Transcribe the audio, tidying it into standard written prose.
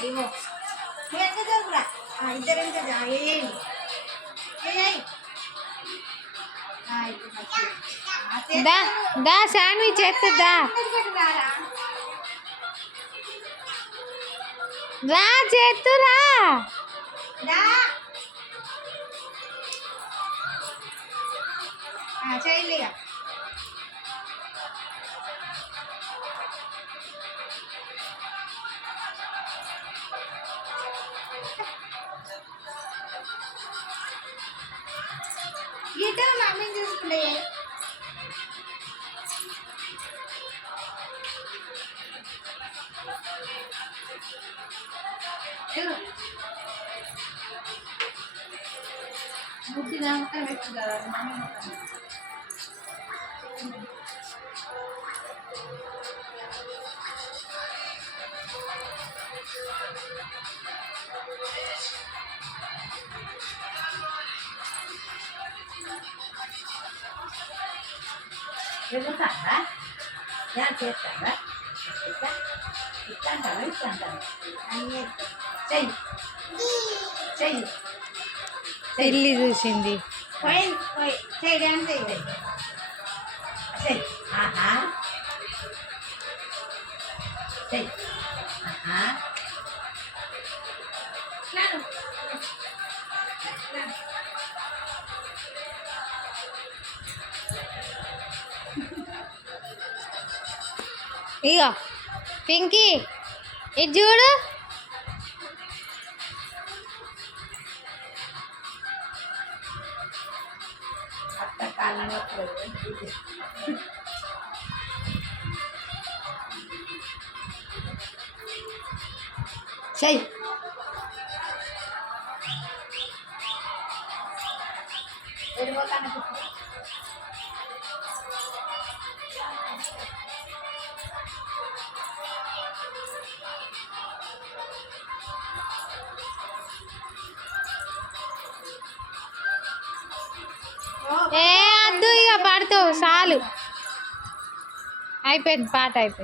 ఇవ్వు ఎంత దొరుకురా ఇద్దరు ఎంత వేయండి దా దా శాండ్విచ్ ఎత్తుదా రా చేతురా చేయండి ఇటు మమ్మీని చూసుకుంటే బుద్ధి దాకా పెట్టుదా వెళ్తారా యాడ్ చేస్తారా ఇట్లాంటారా ఇట్లాంటారా అన్నీ చెయ్యి చెయ్యి పెళ్ళి చూసింది పోయి పోయి చేయడానికి చెయ్యి చెయ్యి ఆహా చెయ్యి ఆహా ఇగో పింకీ ఇది చూడు చెయ్యి ఏ అద్దు ఇక పడుతావు చాలు అయిపోయింది పాట అయిపోయింది.